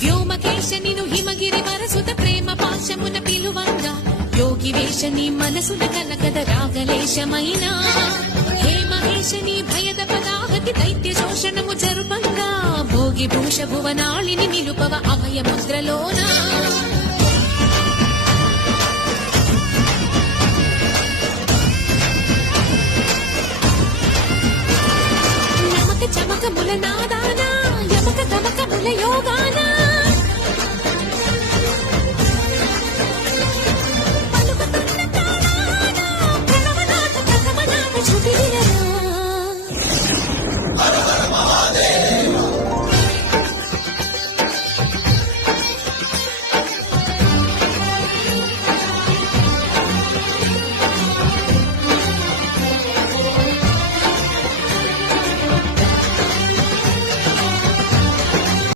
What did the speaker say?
వ్యోమకేశ నిను హిమగిరి వరసుత ప్రేమ పాశమున పిలువంగా యోగి వేషని మనసున కలకద రాగలేశమైనా హే మహేశని భయద పదాహతి దైత్య శోషణము జరుపంగా భోగి భూష భువనాళిని నిలుపవ అభయ ముద్రలోనా చమకముల నాదానా యమక తమకముల యోగానా